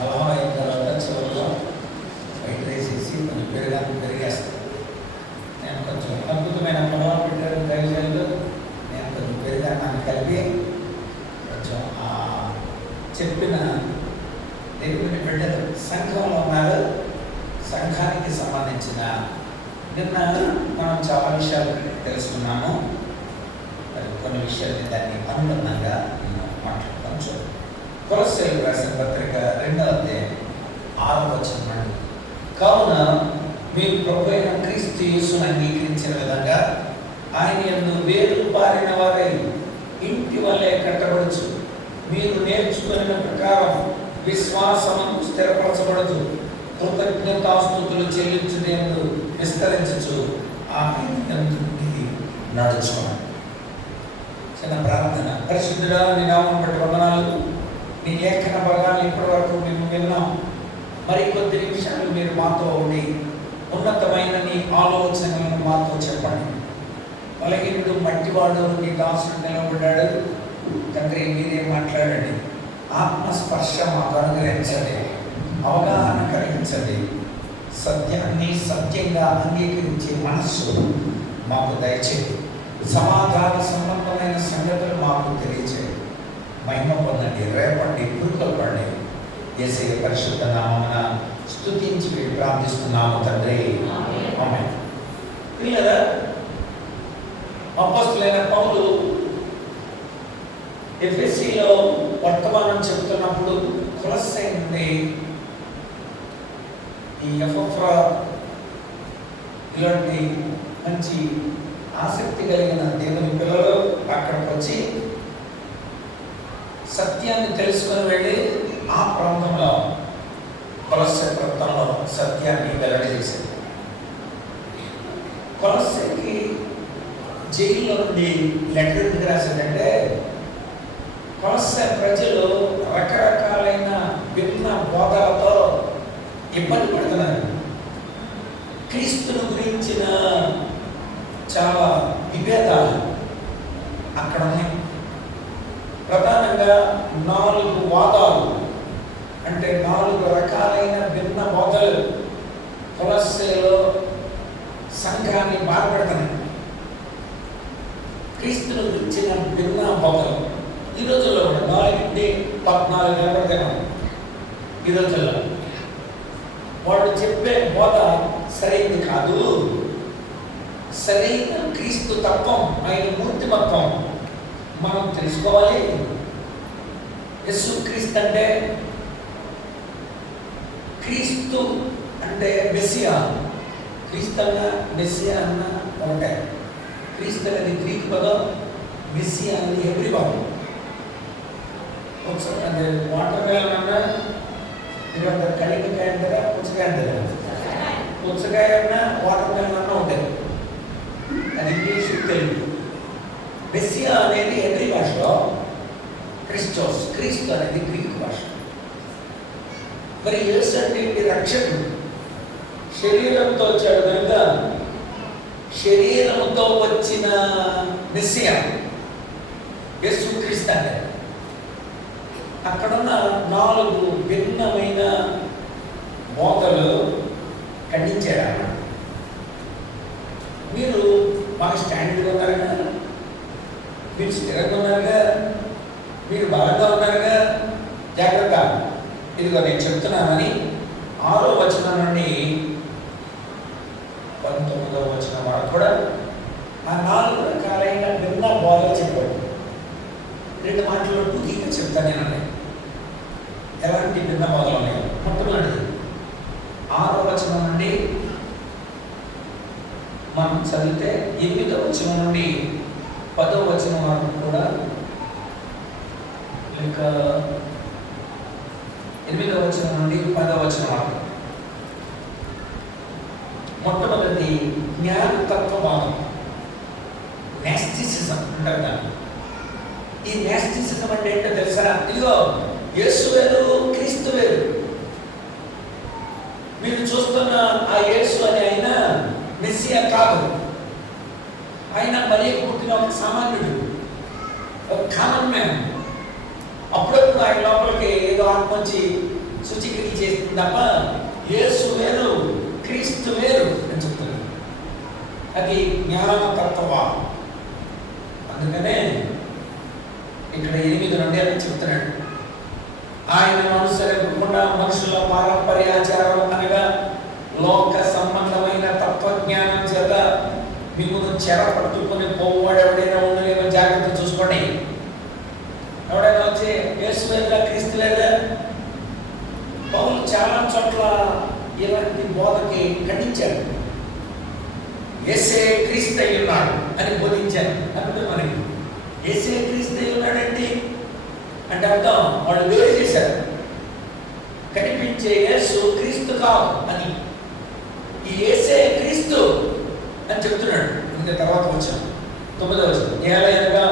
అలా అయిన తర్వాత చివరిలో బయట వేసేసి కొంచెం పెరిగేస్తాను. నేను కొంచెం అద్భుతమైన పొడవలు పెట్టాను దైవజనులు. నేను కొంచెం పెరిగాన్ని కలిపి కొంచెం చెప్పిన దేవుని బిడ్డలు సంఘంలో ఉన్నారు. సంఘానికి సంబంధించిన నిన్న మనం చాలా విషయాలు తెలుసుకున్నాము. కొన్ని విషయాలు దాన్ని అనుబంధంగా మాట్లాడతాం. చూడండి, కొలస్సీయులకు రాసిన పత్రిక 2వ అధ్యాయం 6వ వచనం. కావున మీరు ప్రభువైన క్రీస్తు యేసును అంగీకరించిన విధంగా ఆయన యందు వేరు పారిన వారై ఇంటి వల్లే కట్టబడుచు మీరు నేర్చుకున్న ప్రకారం విశ్వాసమును స్థిరపరచబడదు కృతజ్ఞతాస్తుతులు చెల్లించుటకు విస్తరించచ్చు నడుచుకోండి. చిన్న ప్రార్థన. పరిశుద్ధుడా, నీ నామం బట్టి వందనాలు. నీ లేఖన భాగాలు ఇప్పటి వరకు మేము విన్నాం. మరి కొద్ది నిమిషాలు మీరు మాతో ఉండి ఉన్నతమైన నీ ఆలోచనలను మాతో చెప్పండి. బలహీనుడు మట్టివాడు నీ దాసుడు నిలబడ్డాడు. తండ్రి, మీరే మాట్లాడండి. ఆత్మస్పర్శ మాకు అనుగ్రహించండి, అవగాహన కలిగించండి. సత్యాన్ని సత్యంగా అంగీకరించే మనస్సు మాకు దయచేయండి. సమాధాన సంబంధమైన సంగతులు మాకు తెలియచేయండి. మహిమ పొందండి, రేపండి, పురుకొల్పండి. యేసయ్య పరిశుద్ధ నామమున స్తుతించి ప్రార్థిస్తున్నాము తండ్రి, ఆమేన్. పిల్లరా, అపోస్తలుడైన పౌలు ఎఫెసీలో వర్తమానం చెబుతున్నప్పుడు కొలస్సై నుండి ఈ ఎపఫ్రా ఇలాంటి మంచి ఆసక్తి కలిగిన దేవుని పిల్లలు అక్కడికి వచ్చి సత్యాన్ని తెలుసుకొని వెళ్ళి ఆ ప్రాంతంలో కొలస్సై ప్రాంతంలో సత్యాన్ని వెల్లడి చేశారు. కొలస్సైకి జైల్లో నుండి లెటర్ ఎందుకు రాశాడంటే, కొలస్సై ప్రజలు రకరకాలైన భిన్న బోధలతో ఇబ్బంది పడుతున్నారు. క్రీస్తుని గురించిన చాలా విభేదాలు అక్కడ ఉన్నాయి. ప్రధానంగా 4 వాదాలు, అంటే 4 రకాలైన భిన్న బోధలు కొలస్సైలో సంఘాన్ని బాధపెడుతున్నాయి. క్రీస్తుని గురించిన భిన్న బోధలు ఈ రోజుల్లో 4-14 నిలబడతాను. ఈ రోజుల్లో వాళ్ళు చెప్పే బోధ సరైనది కాదు. సరైన క్రీస్తు తత్వం, ఆయన మూర్తిమత్వం మనం తెలుసుకోవాలి. యేసు క్రీస్తు అంటే, క్రీస్తు అంటే మెస్సియా. క్రీస్తు అన్న మెస్సియా అన్న ఒకటే. క్రీస్తు అనేది గ్రీక్ పదం, మెస్సియా అనేది హెబ్రీ పదం. ఒకసారి అంటే వాటర్ మెలన్ అన్నా, ఇదంతా కలిగికాయ అంటారా, పుచ్చకాయ అంటారా? పుచ్చకాయ అన్నా వాటర్ మెలన్ అన్నా ఉంటాయి. అది ఇంగ్లీష్, తెలుగు. మెస్సియా అనేది హెబ్రీ భాషలో, క్రిస్టోస్, క్రీస్తు అనేది గ్రీక్ భాష. మరి యేసు అంటే రక్షకుడు, శరీరంతో వచ్చాడు కనుక శరీరంతో వచ్చిన మెస్సియా యేసు క్రీస్తు అంటే. అక్కడున్న 4 భిన్నమైన బోధలు ఖండించాడు అన్న. మీరు బాగా స్టాండర్డ్గా ఉన్నారుగా, మీరు స్థిరంగా ఉన్నారుగా, మీరు బలంగా ఉన్నారుగా, జాగ్రత్త. ఇదిగో నేను చెప్తున్నానని 6వ వచనం నుండి 19వ వచనం వరకు కూడా ఆ 4 రకాలైన భిన్న బోధలు చెప్పాడు. 2 మాటలు పూర్తిగా చెప్తాను నేను. ఎలాంటి భిన్న బోధలు ఉన్నాయో మొట్టమొదటిది 6వ వచనం నుండి మనం చదివితే 8వ వచనం నుండి 10వ వచనం వరకు కూడా, ఇంకా 8వ వచనం నుండి 10వ వచనం వరకు. మొట్టమొదటి జ్ఞానతత్వవాదం, నాస్టిసిజం అంటారు దాన్ని. ఈ నాస్టిసిజం అంటే ఏంటో తెలుసా? ఇదిగో యేసు వేరు, క్రీస్తు వేరు. మీరు చూస్తున్న ఆ యేసు అనే ఆయన మెస్సియా కాదు. ఆయన మరీ పుట్టిన ఒక సామాన్యుడు, ఒక కామన్ మ్యాన్. అప్పుడప్పుడు ఆయన లోపలికి ఏదో ఆత్మ వచ్చి శుచిక్రియ చేస్తుంది తప్ప యేసు వేరు క్రీస్తు వేరు అని చెప్తున్నాడు. అది జ్ఞానతత్వవాదం. అందుకనే ఇక్కడ 8 నుండి అని చెప్తున్నాడు, ఆయన అనుసరించకుండా మనుషుల పారంపర్యాచారం అనగా లోక సంబంధమైన తత్వజ్ఞానం చేత మిమ్మల్ని చెర పట్టుకుని పోవాడు ఎవడైనా ఉండలేమో జాగ్రత్త చూసుకోండి. ఎవడైనా వచ్చి యేసు లేదా క్రీస్తు లేదా, పౌలు చాలా చోట్ల ఇలాంటి బోధకి ఖండించాడు. యేసే క్రీస్తు అయి ఉన్నాడు అని బోధించారు. అంటే మనకి యేసే క్రీస్తు అయి ఉన్నాడంటే అంటే అర్థం వాళ్ళు వేరు చేశారు. కనిపించే యేసు క్రీస్తు కాదు అని, ఈ యేసే క్రీస్తు అని చెప్తున్నాడు. ఇంకా తర్వాత వచ్చాను 9వ వచనం, ఏలయనగా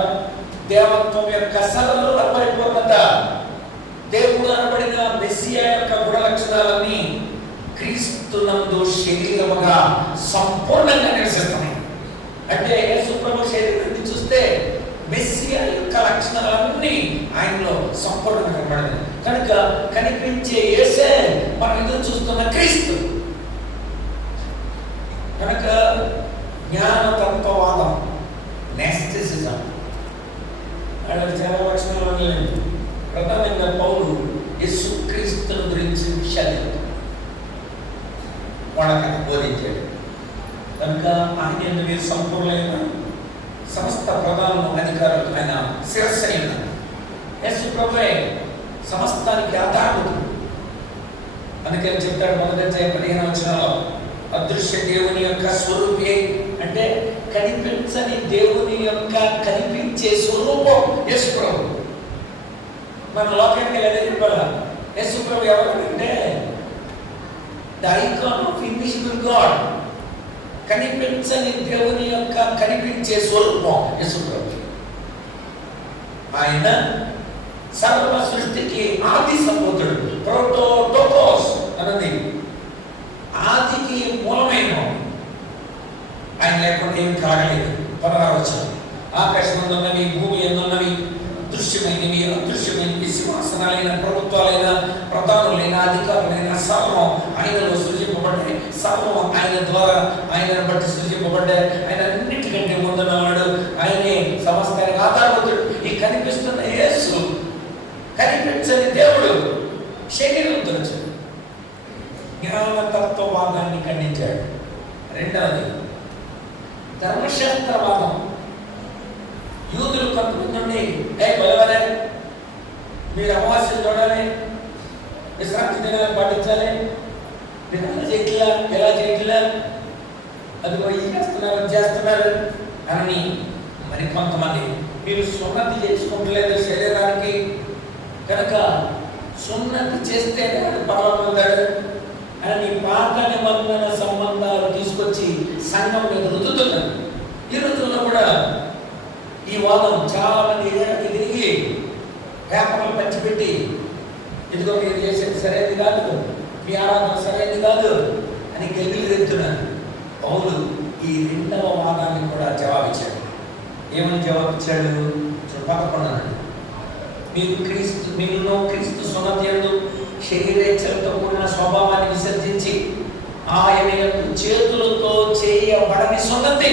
దేవత్వం యొక్క సర్వ పరిపూర్ణత, దేవుడు అనబడిన మెస్సియా యొక్క గుణ లక్షణాలన్నీ క్రీస్తునందు శరీరముగా సంపూర్ణంగా నివసిస్తున్నాయి. అంటే యేసు ప్రభు శరీరాన్ని చూస్తే మెస్సియా యొక్క లక్షణాలన్నీ ఆయనలో సంపూర్ణంగా కనబడింది. కనుక కనిపించే యేసే మనం ఎదురు చూస్తున్న క్రీస్తు. కనుక జ్ఞానతత్వవాదం, నాస్టిసిజం, చాలా లక్షణాలు లేదు. ప్రధానంగా పౌలు యేసు క్రీస్తుని గురించి విషయాలు వాళ్ళకి బోధించాడు. కనుక ఆయన మీరు సంపూర్ణమైన సమస్త ప్రధానులు అధికారులు ఆయన శిరస్సు అయి ఉన్నారు. యేసు ప్రభువే సమస్తానికి ఆధారము. అందుకని చెప్తాడు 1 అధ్యాయం 15వ వచనంలో, అదృశ్య దేవుని యొక్క స్వరూపే అంటే కనిపించని దేవుని యొక్క కనిపించే స్వరూపం యేసు ప్రభు. మన లోకానికి లేదా చెప్పాలా, యేసు ప్రభు ఎవరంటే the icon of invisible God, కనిపించని దేవుని యొక్క కనిపించే స్వరూపం యేసు ప్రభు. ఆయన సర్వ సృష్టికి ఆది సంబోధుడు, ప్రోటోటోకోస్ అన్నది ఆదికి మూలమైన. ఆయన లేకుండా ఏమి కాగలేదు. 16వ వచనం, ఆకాశం ఉన్నవి భూమి ఎన్నున్నవి, దృశ్యమైనవి అదృశ్యమైనవి, సింహాసనాలైన ప్రభుత్వాలైన ప్రధానులైన అధికారులైన సర్వం ఆయనలో సృజింపబడ్డాయి. సర్వం ఆయన ద్వారా ఆయనను బట్టి సృజింపబడ్డాయి. ఆయన అన్నిటికంటే ముందున్నవాడు, ఆయనే సమస్తానికి ఆధారభూతుడు. ఈ కనిపిస్తున్న యేసు కనిపించని దేవుడు శరీరంతో వచ్చాడు. జ్ఞానతత్వవాదాన్ని ఖండించాడు. రెండవది ధర్మశాస్త్రవాదం. యూదులు కొంతమంది నుండి బలవలే, మీరు అమావాస్యలు చూడాలి, విశ్రాంతి దినాలు పాటించాలి, మీరు అలా చేయట్లా ఎలా చేయట్లా, అది ఇది చేస్తున్నారు చేస్తున్నారు అని మరి కొంతమంది, మీరు సున్నతి చేసుకుంటలేదు శరీరానికి, కనుక సున్నతి చేస్తేనే అది పరలోకం పొందాడు అని పాత నిబంధన సంబంధాలు తీసుకొచ్చి సంఘం మీద రుద్దుతున్నారు. ఈ రోజుల్లో కూడా ఈ వాదం చాలా మంది ఏరియాకి తిరిగి పేపర్లు పంచిపెట్టి, ఇదిగో మీరు చేసేది సరైనది కాదు, మీ ఆరాధన సరైనది కాదు అని గెలిపిలు ఎత్తున్నారు. పౌలు ఈ రెండవ వాదాన్ని కూడా జవాబిచ్చాడు. ఏమని జవాబిచ్చాడు? 11 మీరును క్రీస్తు సున్నతియందు శరీరేచ్ఛలతో కూడిన స్వభావాన్ని విసర్జించి ఆయన చేతులతో చేయబడని సున్నతి,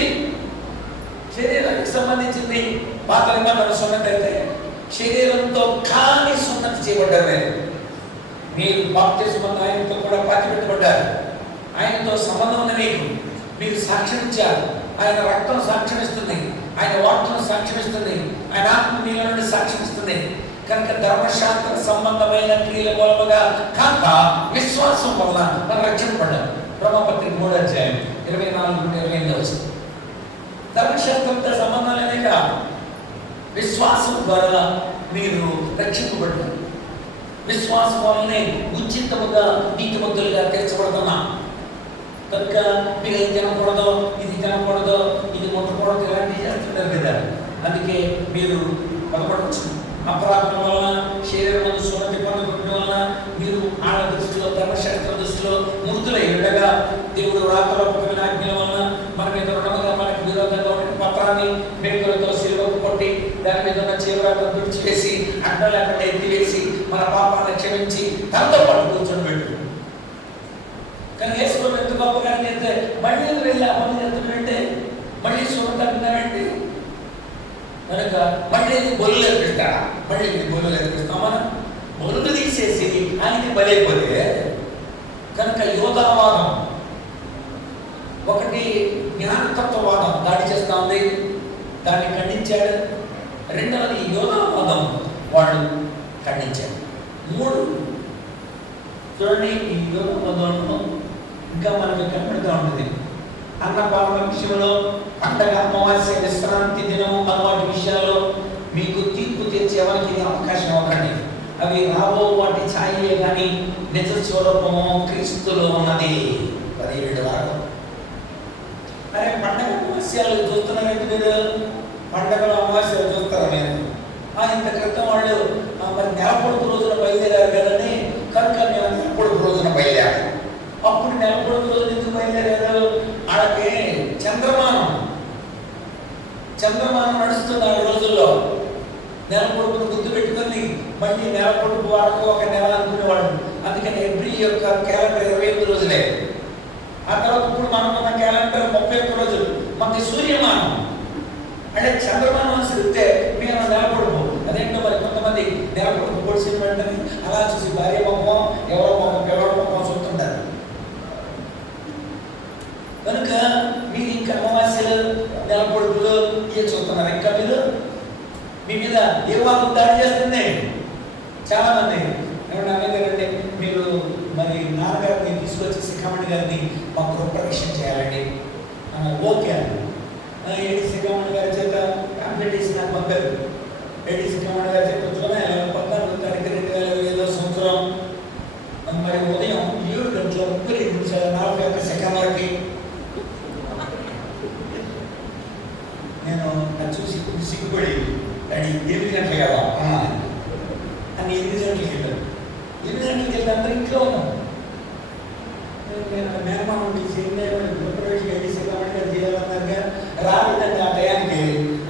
శరీరానికి సంబంధించింది. పాత నిబంధన సున్నతి అయితే శరీరంతో కాని సున్నతి చేయబడ్డారు. మీరు బాప్తిస్మం ఆయనతో కూడా పాతిపెట్టబడ్డారు. ఆయనతో సంబంధం ఉంది మీకు. మీరు సాక్ష్యం ఇచ్చారు. ఆయన రక్తం సాక్ష్యం ఇస్తుంది, ఆయన వాక్యం సాక్ష్యం ఇస్తుంది, ఆయన ఆత్మ మీలో నుండి సాక్ష్యం ఇస్తుంది. కనుక ధర్మశాస్త్ర సంబంధమైన క్రియల మూలముగా కాక విశ్వాసం వల్ల మనం రక్షింపబడ్డారు. రోమాపత్రిక 3వ అధ్యాయం 24 నుండి 25 వస్తుంది. ధర్మశాస్త్రంతో సంబంధం లేనే కాదు, విశ్వాసం ద్వారా మీరు రక్షింపబడ్డారు. విశ్వాసం వల్లనే ఉచితముగా నీతిమంతులుగా తీర్చబడుతున్నాం. కనుక మీరు ఏం తినకూడదు, ఇది తినకూడదు, ఇది ముట్టకూడదు, ఇలాంటివి చేస్తుంటారు కదా. అందుకే మీరు బలపడవచ్చు. అపరాధం వలన శరీరం సున్నతి పొందడం వలన మీరు ఆడ దృష్టిలో ధర్మశాస్త్ర దృష్టిలో మృతులై ఉండగా దేవుడు రాతలోపకమైన ఆజ్ఞల వలన మన మీద రుణముగా మనకు విరోధంగా ఉండే పత్రాన్ని మేకులతో సిలువకు కొట్టి దాని మీద ఉన్న చీవరాలను విడిచివేసి అడ్డం లేకుండా ఎత్తివేసి మన పాపాలను క్షమించి తనతో పాటు కనుక మళ్ళీ బొల్లు అర్పిస్తాడా? మళ్ళీ బొల్లు అర్పిస్తాం మనం. బొల్లు తీసేసి ఆయనకి బలైపోతే కనుక యోధవాదం ఒకటి, జ్ఞానతత్వవాదం దాడి చేస్తా ఉంది, దాన్ని ఖండించాడు. రెండవది యోధవాదం వాళ్ళు ఖండించాడు. మూడు చూడండి, ఈ యోధవాదంలో ఇంకా మనకు కనబడుతూ ఉంటుంది. అన్నపాలన విషయంలో, పండగ, అమావాస్య, విశ్రాంతి దినము అలవాటి విషయాల్లో మీకు తీర్పు తెచ్చే ఎవరికి అవకాశం ఇవ్వకండి. అవి రాబో వాటి ఛాయే కానీ నిజ స్వరూపము క్రీస్తులో ఉన్నది. 17 వారు అరే పండగ అమావాస్యాలు చూస్తున్నారంటే మీరు, పండగలు అమావాస్యాలు చూస్తారా మీరు? ఇంత క్రితం వాళ్ళు మరి నెలపొడుపు రోజున బయలుదేరారు కదండి, కనుక మేము నెలపొడుపు రోజున బయలుదేరారు. అప్పుడు నెలపొడుపు రోజున ఎందుకు బయలుదేరారు? వాళ్ళకి చంద్రమానం నడుస్తుంది ఆ రోజుల్లో. నెలపొడుపును గుర్తు పెట్టుకొని మళ్ళీ నెలపొడుపు వరకు ఒక నెల అనుకునేవాడు. అందుకని ఎవ్రీ యొక్క క్యాలెండర్ 28 రోజులే. ఆ తర్వాత ఇప్పుడు మనకున్న క్యాలెండర్ 31 రోజులు. మనకి సూర్యమానం అంటే చంద్రమానం అనుసరిస్తే మేము నెలపొడుపు. అదేంటో మరి కొంతమంది నెలపొడుపు పొడిసిన వెంటనే అలా చూసి భార్య మొక్కం, ఎవరో మొక్కం, పిల్లల మొక్కం చూస్తుంటారు. కనుక మీరు ఇంకా అమావాస్యలు, నెలపొడుపులు ఇవే చూస్తున్నారు. ఇంకా మీరు మీ మీద ఏ వాదం దాడి చేస్తుంది? చాలా మంది అన్నగారండి, మీరు మరి నాన్నగారిని తీసుకొచ్చి శిఖామణి గారిని మా గృహప్రవేశం చేయాలండి. ఓకే అండి. ఏడి శిఖామణి గారి చేత కాంప్లీట్ నాకు పంపారు. ఏడి శిఖామణి గారి చేత వచ్చుకొని 14 తారీఖు 2005 సంవత్సరం మరి ఉదయం 7:32 సెకండ్లకి నేను చూసి సిగ్గుపడి అని 8 గంటలు కదా అని 8 గంటలకు వెళ్ళాను. 8 గంటలకు వెళ్తే అందరూ ఇంట్లో ఉన్నాం. నేను మేనమామ గృహప్రవేశం శిఖామణి గారు చేయాలన్నారుగా, రాలేదండి ఆ టయానికి.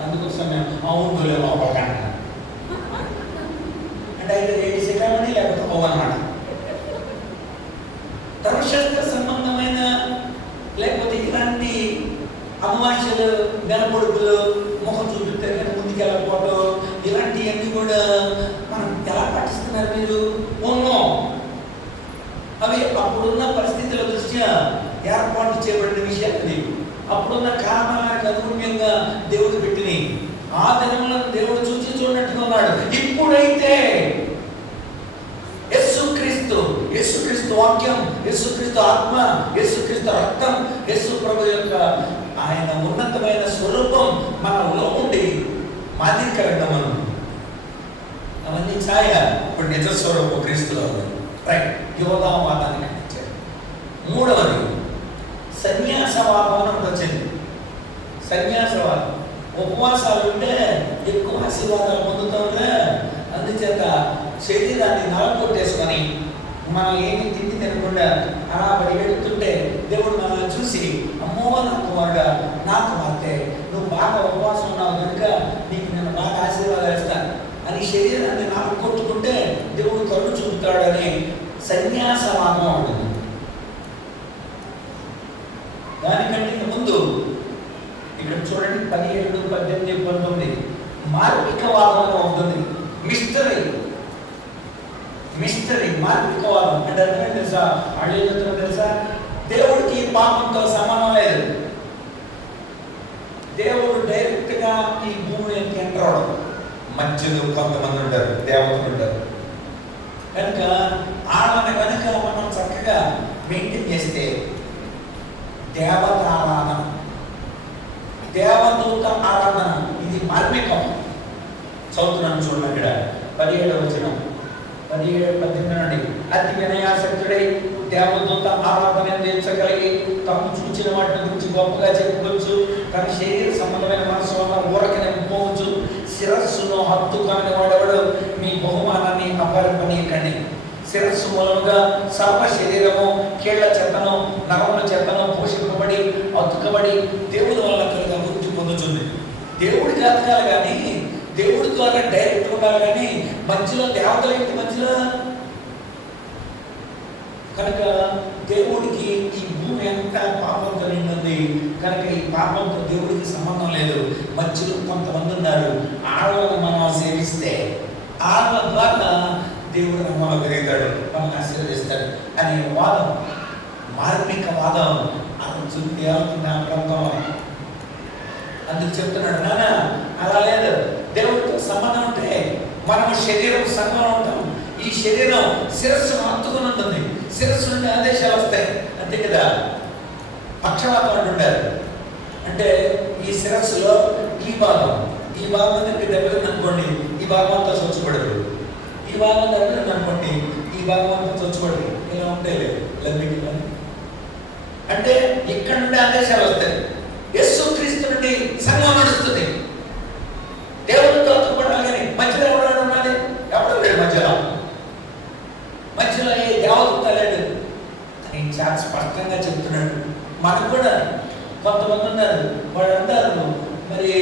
అందుకోసం మేము అవును లోపలకంట అంటే అయితే ఏడి శిఖామణి లేకపోతే పోవన్నమాట. ధర్మశాస్త్ర సంబంధమైన లేకపోతే ఇలాంటి అమావాస్యలు, నెలపొడుపులు, ముఖం చూపిస్తే ముందుకు వెళ్ళకపోవడం, ఇలాంటివన్నీ కూడా మనం ఎలా పాటిస్తున్నారు మీరు? అవి అప్పుడున్న పరిస్థితుల దృష్ట్యా ఏర్పాటు చేయబడిన విషయాలు. అప్పుడున్న కారణాలకు అనుగుణ్యంగా దేవుడు పెట్టినవి. ఆ దినములను దేవుడు చూసి చూడనట్టుగా ఉన్నాడు. ఇప్పుడైతే యేసుక్రీస్తు వాక్యం, యేసుక్రీస్తు ఆత్మ, యేసుక్రీస్తు రక్తం, యేసు ప్రభు యొక్క ఆయన ఉన్నతమైన స్వరూపం మనలో ఉండి మాదిరికరణం అవన్నీ ఛాయ ఇప్పుడు నిజ స్వరూపం క్రీస్తులో ఉంది. రైట్, యోధవాదాన్ని ఖండించారు. మూడవది సన్యాసవాదం అని వచ్చింది. సన్యాసవాదం, ఉపవాసాలు ఉంటే ఎక్కువ ఆశీర్వాదాలు పొందుతాంగా, అందుచేత శరీరాన్ని నలగొట్టేసుకొని మనం ఏమి తిండి తినకుండా అలా పడి వెళుతుంటే దేవుడు మనల్ని చూసి, అమ్మో నా కుమారుడా, నా కుమార్తె, నువ్వు బాగా ఉపవాసం ఉన్నావు కనుక నీకు నేను బాగా ఆశీర్వాదాలు ఇస్తాను అని శరీరాన్ని నలగొట్టుకుంటే దేవుడు కరుణ చూపుతాడని సన్యాసవాదం ఉంటుంది. దానికంటే ముందు ఇక్కడ చూడండి 17, 18, 19 మార్మికవాదం ఉంటుంది. మిస్టరీ మార్మికవాదం అంటే అర్థమే తెలుసా? అడిగిన తెలుసా? దేవుడికి పాపంతో సంబంధం లేదు. దేవుడు డైరెక్ట్ గా ఈ భూమికి ఎంటర్ అవడం. మధ్యలో కొంతమంది ఉంటారు, దేవతలు ఉంటారు. కనుక ఆరాధన కనుక మనం చక్కగా మెయింటైన్ చేస్తే దేవత ఆరాధన, దేవదూత ఆరాధన, ఇది మార్మికం. చదువుతున్నాను చూడండి. ఇక్కడ 17వ వచనం 17-18 నుండి, అతి వినయాసక్తుడై దేవదూత ఆరాధన తీర్చగలిగి తను చూచిన వాటిని గురించి గొప్పగా చెప్పుకోవచ్చు. తన శరీర సంబంధమైన మనసు వల్ల ఊరకనే పోవచ్చు. శిరస్సును హత్తుకాని వాడెవడు మీ బహుమానాన్ని అపహరింపనీయకండి. శిరస్సు మూలముగా సర్వ శరీరము కీళ్ల చేతను నరముల చేతను పోషింపబడి అతుకబడి దేవుడి వల్ల కలిగి అభివృద్ధి పొందుతుంది. దేవుడికి అతకాలి కానీ, దేవుడి ద్వారా డైరెక్ట్ ఉండాలి కానీ మధ్యలో దేవతల ఇంటి మధ్యలో కనుక దేవుడికి ఈ భూమి అంతా పాపంతో నిండింది కనుక ఈ పాపంతో దేవుడికి సంబంధం లేదు. మధ్యలో కొంతమంది ఉన్నారు, ఆడవాళ్ళని మనం సేవిస్తే ఆడవాళ్ళ ద్వారా దేవుడు మనలో పెరుగుతాడు, మనల్ని ఆశీర్వదిస్తాడు అనే వాదం, మార్మిక వాదం అర్జునుడు ఏమవుతుంది ఆ ప్రాంతం. అందుకు చెప్తున్నాడు, నాన్న అలా లేదు, దేవుడితో సంబంధం ఉంటే మనము శరీరం సంఘంలో ఉంటాం. ఈ శరీరం శిరస్సును హత్తుకుని ఉంటుంది, శిరస్సు నుండి ఆదేశాలు వస్తాయి, అంతే కదా. పక్షవాతం అంటుంటారు, అంటే ఈ శిరస్సులో ఈ భాగం దగ్గర దెబ్బతింది అనుకోండి, ఈ భాగం అంతా స్వచ్ఛపడదు, ఈ భాగం దెబ్బతింది అనుకోండి, ఈ భాగం అంతా స్వచ్ఛపడదు. ఇలా ఉంటాయి లేదు లబ్ధికి. అంటే ఇక్కడ నుండి ఆదేశాలు వస్తాయి. యేసుక్రీస్తు నుండి సంఘం నడుస్తుంది, దేవుడితో అతుకుపడాలి. కానీ మధ్యలో ఎవరు ఉన్నది? ఎవరు లేడు మధ్యలో ఏ దేవత లేడు అని చాలా స్పష్టంగా చెప్తున్నాడు. మనకు కూడా కొంతమంది ఉన్నారు, వాళ్ళు అంటారు మరి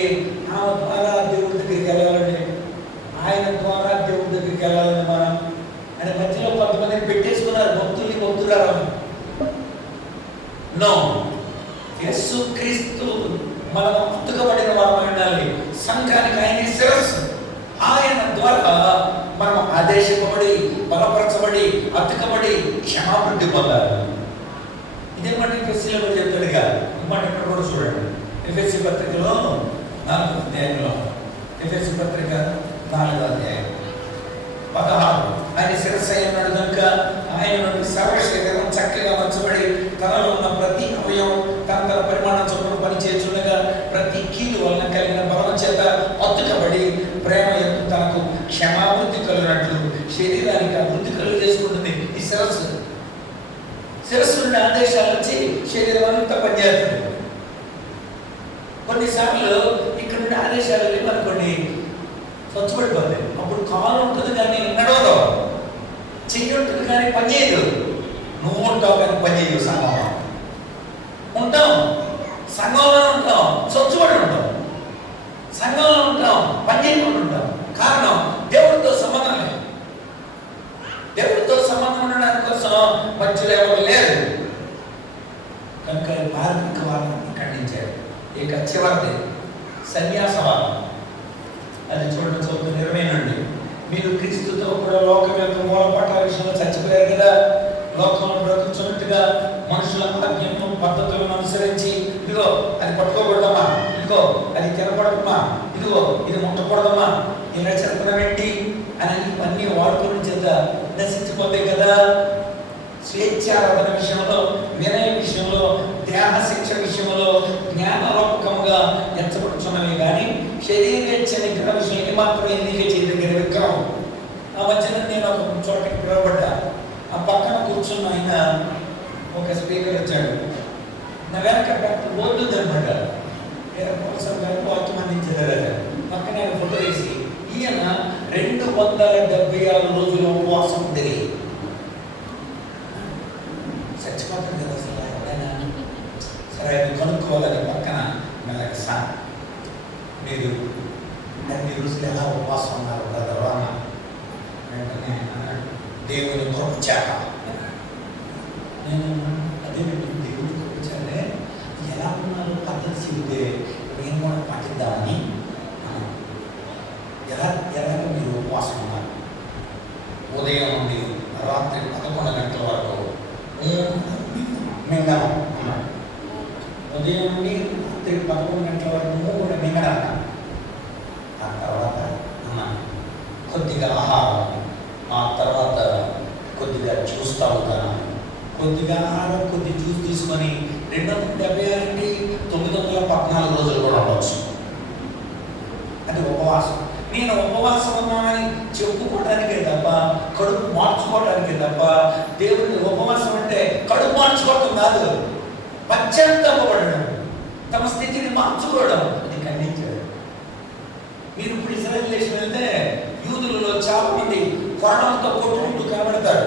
ఆమె ద్వారా దేవుడి దగ్గరికి వెళ్ళాలండి, ఆయన ద్వారా దేవుడి దగ్గరికి వెళ్ళాలని మనం అని మధ్యలో కొంతమందిని పెట్టేసుకున్నారు, భక్తులు నో. యేసుక్రీస్తు మనం అతుకబడిన వారు ఉండాలి, సంఘానికి ఆయన శిరస్సు, ఆయన ద్వారా మనం ఆదేశింపబడి బలపరచబడి అతుకబడి క్షమాభివృద్ధి పొందాలి. ఇదేమంటే ఎఫ్ఎస్సీలో కూడా చెప్తాడుగా, మాట ఇక్కడ కూడా చూడండి. ఎఫ్ఎస్సీ పత్రికలో 4వ అధ్యాయంలో, ఎఫ్ఎస్సీ పత్రిక 4వ అధ్యాయం 16, ఆయన శిరస్సు అయి ఉన్నాడు కనుక ఆయన నుండి సర్వ శరీరం చక్కగా వచ్చబడి తనలో ఉన్న ప్రతి అవయవం తన పరిమాణం చొప్పున పనిచేస్తుండగా ప్రతి కీలు వలన కలిగిన బలం చేత అతుకబడి ప్రేమ యొక్క తనకు క్షమాభివృద్ధి కలిగినట్లు శరీరానికి అభివృద్ధి కలుగు చేసుకుంటుంది. ఈ శిరస్సు నుండి ఆదేశాలు వచ్చి శరీరం అంతా పనిచేస్తుంది. కొన్నిసార్లు ఇక్కడ నుండి ఆదేశాలు లేవనుకోండి, స్వచ్ఛపడిపోతాయి. అప్పుడు కాలు ఉంటుంది కానీ నడవదు, చెయ్యి ఉంటుంది కానీ పనిచేయదు. నువ్వు ఉంటావు కానీ పనిచేయవు. సంఘంలో ఉంటాం, సంఘంలో ఉంటాం, స్వచ్ఛపడి ఉంటాం, సంఘంలో ఉంటాం, పనిచేయకుండా ఉంటాం. కారణం దేవుడితో సంబంధం లేదు. దేవుడితో సంబంధం ఉండడానికి కోసం మధ్యలో ఎవరు లేరు కనుక మార్మిక వాదాన్ని ఖండించాడు. ఇక చివరిది సన్యాసవాదం. అది చూడండి, 20 నుండి. మీరు క్రీస్తుతో కూడా లోకం యొక్క మూలపాఠాల విషయంలో చచ్చిపోయారు కదా. లోకంలో బ్రతుకుతున్నట్టుగా మనుషుల ఆజ్ఞను పద్ధతులను అనుసరించి, ఇదిగో అది పట్టుకోకూడదమ్మా, ఇదిగో అది తినకూడదమ్మా, ఇదిగో ఇది ముట్టకూడదమ్మా, ఇలా చెప్తున్నావేంటి అని ఇవన్నీ వాడుకున్న చేత నశించిపోతాయి కదా. స్వేచ్ఛారాధన విషయంలో, వినయ విషయంలో, దేహ శిక్ష విషయంలో జ్ఞానరూపకంగా ఎంచబడుతున్నవి కానీ శరీరేచ్ఛ నిగ్రహ విషయం ఏమాత్రం ఎన్నిక చేయదగినవి కావు. ఆ మధ్యన నేను ఒక చోటకి పిలువబడ్డా. ఆ పక్కన కూర్చున్న ఆయన ఒక స్పీకర్ వచ్చాడు. నా వెనక బోర్డు అనమాట, కోసం వాక్యం అందించేదారు. పక్కన ఆయన ఫోటో వేసి, ఈయన 276 రోజులు ఉపవాసం ఉంది. చచ్చిపోతుంది కదా అసలు ఎవరైనా. సరే అది కనుక్కోవాలని పక్కన మెల్లగా సార్ మీరు అన్ని రోజులు ఎలా ఉపవాసం ఉన్నారు బ్రదర్ అన్న. వెంటనే దేవుని కృపచాక నేను అదే దేవుని కృపచాలే ఎలా ఉన్నారు పద్ధతి చెబితే నేను కూడా పాటిద్దామని. ఎలాగ మీరు ఉపవాసం ఉన్నారు? ఉదయం నుండి రాత్రి 11 గంటల వరకు మింగడం అన్నాడు. ఉదయం నుండి రాత్రి 11 గంటల వరకు కూడా మింగడం. ఆ తర్వాత అన్నాను కొద్దిగా ఆహారం, ఆ తర్వాత కొద్దిగా జ్యూస్ తాగుతాను. కొద్దిగా ఆహారం, కొద్ది జ్యూస్ తీసుకొని 276 914 రోజులు కూడా ఉండవచ్చు. అది ఉపవాసం. నేను ఉపవాసం ఉన్నానని చెప్పుకోవడానికే తప్ప, కడుపు మార్చుకోవడానికే తప్ప, దేవుడిని ఉపవాసం అంటే కడుపు మార్చుకోవడం కాదు, పశ్చాత్తాపపడడం, తమ స్థితిని మార్చుకోవడం. అది ఖండించాడు. మీరు ఇప్పుడు ఇజ్రాయెల్ దేశం వెళ్తే యూదులలో చాలా మంది కొరడంతో కొట్టుకుంటూ కనబడతారు.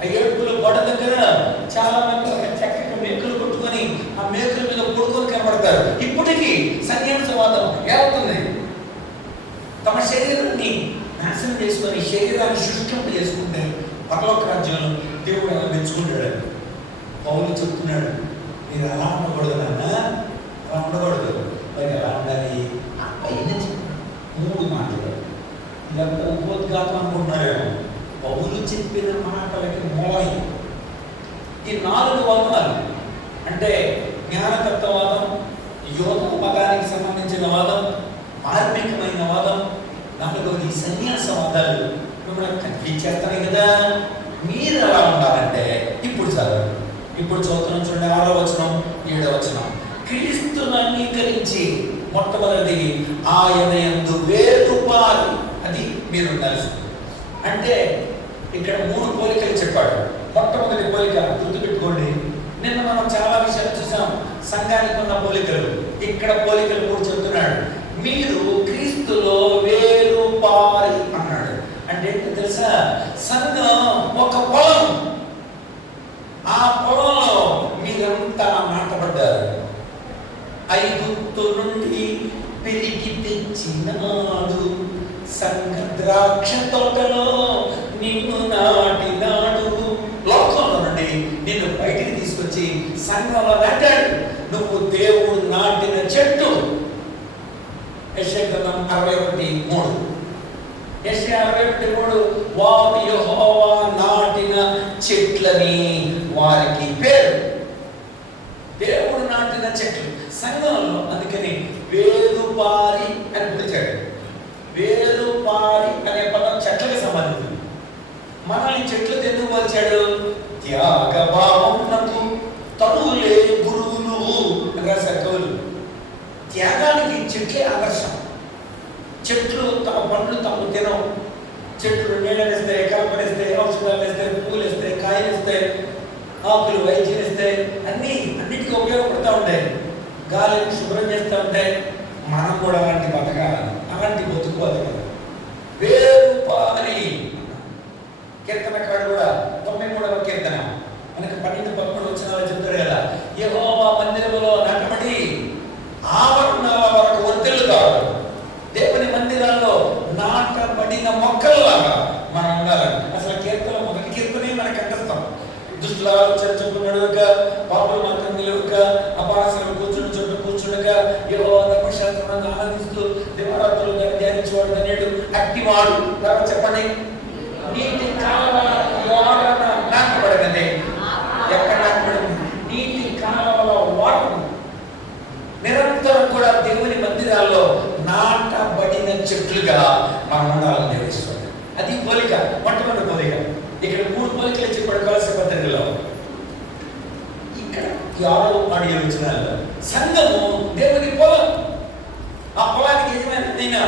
ఆ ఏడుపుల గొడ దగ్గర చాలా మంది చక్కగా మేకులు కొట్టుకొని ఆ మేకుల మీద పడుకొని కనబడతారు. ఇప్పటికీ సన్యాసవాదం ఏమవుతుంది? తమ శరీరాన్ని నాశనం చేసుకొని శరీరాన్ని సృష్టింపు చేసుకుంటే పరలోక రాజ్యంలో దేవుడు ఎలా మెచ్చుకుంటాడు? కూర్చుంటాడు. పౌలు చెప్తున్నాడు, మీరు అలా ఉండకూడదు నాన్న, అలా ఉండకూడదు. మరి ఎలా ఉండాలి? ఆ పైన 3 మాటలు. ఇదంతా ఉపోద్ఘాతం అనుకుంటున్నారేమో. పౌలు చెప్పిన మాటలకి మూలం ఈ 4 వాదనాలు. అంటే జ్ఞానతత్వవాదం, యోగ మతానికి సంబంధించిన వాదం, మార్మికమైన వాదం, 4వది సన్యాసవాదాలు మిమ్మల్ని కనిపించేస్తాయి కదా. మీరు ఎలా ఉండాలంటే ఇప్పుడు చదవండి. ఇప్పుడు చదువుతున్నాం చూడండి, 6వ వచనం 7వ వచనం. క్రీస్తును అంగీకరించి మొట్టమొదటిది ఆయన యందు వేరుపాలి, అది మీరు ఉండాల్సింది. అంటే ఇక్కడ 3 పోలికలు చెప్పాడు. మొట్టమొదటి పోలిక గుర్తుపెట్టుకోండి. నిన్న మనం చాలా విషయాలు చూసాం, సంఘానికి ఉన్న పోలికలు. ఇక్కడ పోలికలు 3 చెప్తున్నాడు. మీరు క్రీస్తులో వేరుపాలి అన్నాడు. అంటే ఏంటో తెలుసా? సంఘం ఒక పొలం. ఆ పొలంలో మీరంతా నాటబడ్డారు. ఐగుప్తు నుండి పెరిగి తెచ్చినాడు, సంఘ ద్రాక్ష తోటలో నిన్ను నాటినాడు. లోకంలో నుండి నిన్ను బయటికి తీసుకొచ్చి సంఘంలో నాటాడు. నువ్వు దేవుడు నాటిన చెట్టు. యెషయా గ్రంథం 61:3. యెషయా 61:3 వారు యెహోవా నాటిన చెట్లని వారికి పేరు. దేవుడు నాటిన చెట్లు సంఘంలో. అందుకని వేరుపారి అని పిలిచాడు. వేరుపారి అనే పదం చెట్లకు సంబంధించింది. మనల్ని చెట్లతో ఎందుకు పోల్చాడు? త్యాగ భావమునకు తరువులే గురువులు కవులు. త్యాగానికి చెట్లే ఆదర్శం. చెట్లు తమ పండ్లు తాము తినవు. చెట్లు నీళ్ళనిస్తాయి, కలపనిస్తాయి, ఔషధాలు ఇస్తాయి, పువ్వులు ఇస్తాయి, కాయలు ఇస్తాయి, ఆకులు వైద్యం ఇస్తాయి, అన్నిటికీ ఉపయోగపడుతూ ఉంటాయి. గాలిని శుభ్రం చేస్తూ ఉంటాయి. మనం కూడా అలాంటి బతకాలని, అలాంటి బతుకుబతకాలి. వేరుపారి కీర్తనకాడు కూడా 93వ కీర్తన మనకి 12-13 వచనాలు చెప్తాడు కదా. యెహోవా మందిరములో నాటబడి ఆవరణాల వరకు వర్ధిల్లుతాడు. దేవుని మందిరాల్లో నాటబడిన మొక్కల్లాగా మనం ఉండాలని. అసలు కీర్తన 1 కీర్తనే మనకి అందిస్తాం. దుష్టుల ఆలోచన చోటు నడువక, పాపులు మాత్రం నిలువక, అపాసలు కూర్చుని చోటు కూర్చుండగా, యెహోవా ధర్మశాస్త్రాన్ని ఆనందిస్తూ దివారాత్రులు ధ్యానించేవాడు ధన్యుడు. అట్టివాడు. తర్వాత చెప్పండి, నీటి కాలువల ఓడన నాటబడినది. ఎక్కడ నాటబడింది? నీటి కాలువల ఓడన. నిరంతరం కూడా దేవుని మందిరాల్లో నాటబడిన చెట్లుగా మనం ఉండాలని నిర్వహిస్తుంది. అది పోలిక, మొట్టమొదటి పోలిక. ఇక్కడ 3 పోలికలు చెప్పాడు కొలస్సీ పత్రికలో. ఇక్కడ 6వ వచనాల్లో సంఘము దేవుని పొలం. ఆ పొలానికి యజమాని.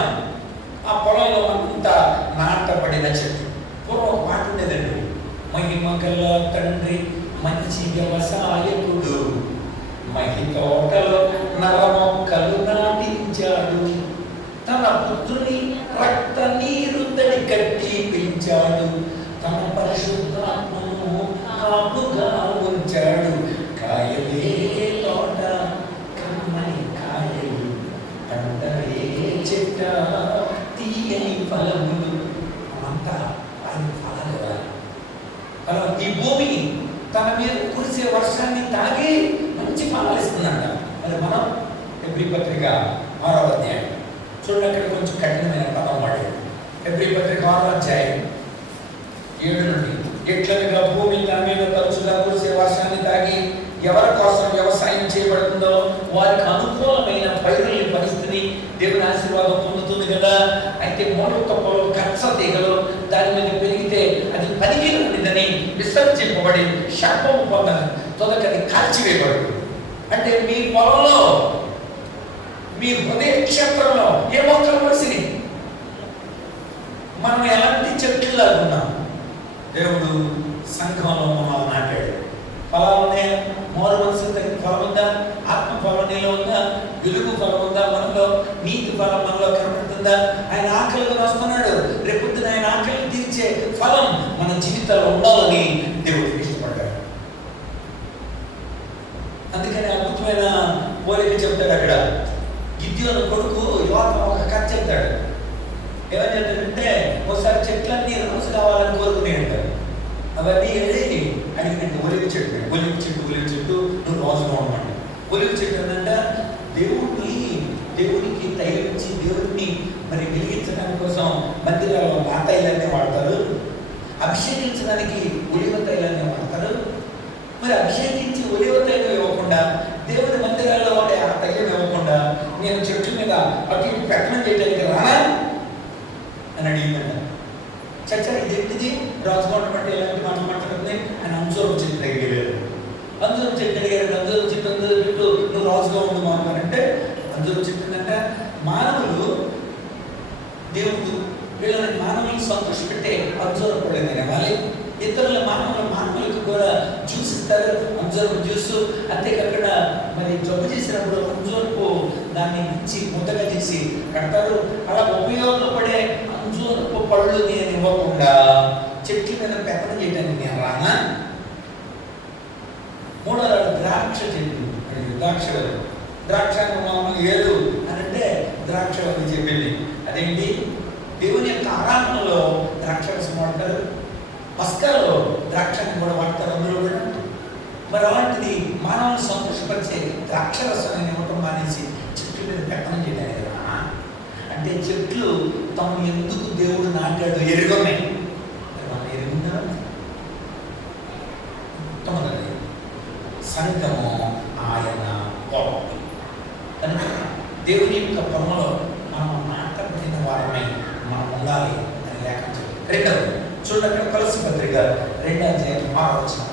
ఆ పొలంలో అంతా నాటబడిన చెట్టు. పూర్వం మాట ఉండేదండి, మహిమ గల తండ్రి మంచి వ్యవసాయకుడు, మహి తోటలో నర మొక్కలు నాటించాడు, తన పుత్రుని రక్త నీరు తడి కట్టి పెంచాడు, తన పరిశుద్ధాత్మను కాపుగా ఉంచాడు. కాయలే తోట కమ్మని కాయలు, పంటలే చెట్ట తీయని ఫలములు. అంతా ఆయన ఫలాలు. ఈ భూమి తన మీద కురిసే వర్షాన్ని తాగి మంచి ఫలాలు ఇస్తుందంట. మరి మనం ఎబ్రీ పత్రిక 6వ అధ్యాయం చూడండి, అక్కడ కొంచెం కఠినమైన పదం వాడాడు. ఎబ్రీ పత్రిక 6వ అధ్యాయం 7 నుండి. ఎట్లనగా భూమి తన మీద తరచుగా కురిసే వర్షాన్ని తాగి ఎవరి కోసం వ్యవసాయం చేయబడుతుందో వారికి అనుకూలమైన పైరుల్ని పరిస్థితిని దేవుని ఆశీర్వాదం పొందుతుంది కదా. అయితే మూల తప్పలు, కచ్చ తీగలు దాని మీద పెరిగితే అది పనికి ఉండిందని విసర్జింపబడి శాపము పొందని తొదకది కాల్చివేయబడు. అంటే మీ పొలంలో, మీ హృదయ క్షేత్రంలో ఏ మొక్కలు వచ్చినాయి? మనం ఎలాంటి చెట్లులా ఉన్నాం? దేవుడు సంఘంలో మమ్మల్ని నాటాడు. ఫలాలు ఉన్నాయా? మోరు మనసు ఫలం ఉందా? ఆత్మ ఫలం నీలో ఉందా? వెలుగు ఫలం ఉందా మనలో? నీతి ఫలం మనలో కనబడుతుందా? ఆయన ఆకలిగా వస్తున్నాడు. రేపొద్దున ఆయన ఆకలిని తీర్చే ఫలం మన జీవితంలో ఉండాలని దేవుడు ఇష్టపడ్డాడు. అందుకని అద్భుతమైన పోలిక చెప్తాడు అక్కడ. గిద్యోను కొడుకు యోవాబు ఒక కథ చెప్తాడు. ఏమని చెప్తాడంటే, ఒకసారి చెట్లన్నీ రోజు కావాలని కోరుకునే అంటారు. అవన్నీ వెళ్ళి అడిగినట్టు ఒలివ చెట్టు ఏంటంట దేవునికి తైలించి దేవుడిని మరి వెలిగించడానికి కోసం మందిరాల్లో ఆ తైలాన్ని వాడతారు, అభిషేకించడానికి ఒలివ తైలాన్ని వాడతారు. మరి అభిషేకించి ఒలివ తైలం ఇవ్వకుండా, దేవుని మందిరాల్లో వాడే ఆ తైలం ఇవ్వకుండా నేను చెట్టు మీద అటు ఇటు ప్రకటన చేయడానికి రానా అని అడిగిందంట. చచ్చా ఇదేంటిది రాజుకోట బట్టి ఎలాంటి మాట మాట్లాడుతుంది ఆయన అంజూరం చెట్టు అడిగారు. అంజూరం చెట్టు అడిగారు. అంజూరం చెట్టు నువ్వు రాజుగా ఉండు మాట్లాడంటే అంజూరం చెట్టు అంటే మానవులు దేవుడు వీళ్ళని మానవులను సంతోషపెట్టే అంజూరం పడేదని ఇవ్వాలి. ఇతరుల మానవులకు కూడా జ్యూస్ ఇస్తారు, అంజూరపు జ్యూస్. అంతేకాకుండా మరి జబ్బు చేసినప్పుడు అంజూరపు దాన్ని ఇచ్చి ముద్దగా చేసి కడతారు. అలా ఉపయోగపడే అంజూరపు పళ్ళు నేను ఇవ్వకుండా చెట్ల మీద పెత్తనం చేయడానికి నేను రానా? మూడో ద్రాక్ష చెట్టు, ద్రాక్ష ఏడు అని అంటే ద్రాక్ష అని చెప్పింది. అదేంటి? దేవుని యొక్క ఆరాధనలో ద్రాక్ష రసం వాడతారు, పస్కాలో ద్రాక్షని కూడా వాడతారు అందులో కూడా. మరి అలాంటిది మానవుని సంతోషపరిచే ద్రాక్ష రసాన్ని ఇవ్వటం మానేసి చెట్ల మీద పెత్తనం చేయడానికి రానా? అంటే చెట్లు తమ ఎందుకు దేవుడు నాటాడు ఎరుగమే. మనం ఎరుగుందా? మొట్టమొదటి సంఘము ఆయన పొలం కనుక దేవుని యొక్క పొలంలో మనం నాటబడిన వారమై మనం ఉండాలి అని లేఖనం చెప్తుంది. రెండవది చూడండి, కొలస్సీ పత్రిక 2వ అధ్యాయం 6వ వచనం.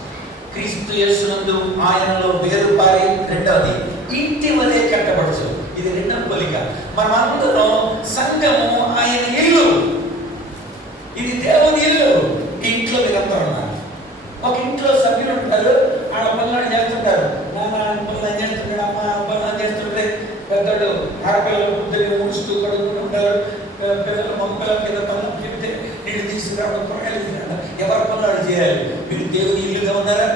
క్రీస్తు యేసునందు ఆయనలో వేరుపారి రెండవది ఇంటి వలె కట్టబడచ్చు. ఇది రెండవ పోలిక. మనం అందరం సంఘము ఆయన ఇల్లు, ఇది దేవుని ఇల్లు. ఇంట్లో మీరంతా ఉన్నారు. ఒక ఇంట్లో సభ్యులు ఉంటారు, ఆడ పనులు చేస్తుంటారు. నాన్న పనులు చేస్తుంటాడు, అమ్మ పనులు చేస్తుంటే పెద్దడు ఆడపిల్లలు పొద్దున్న ముడుస్తూ కడుక్కుంటుంటారు. పిల్లలు మగపిల్లల మీద పనులు చెప్తే నీళ్ళు తీసుకురావడం, కూరగాయలు తీసుకురావడం, ఎవరి పనులు అడు చేయాలి. మీరు దేవుని ఇల్లుగా ఉన్నారా?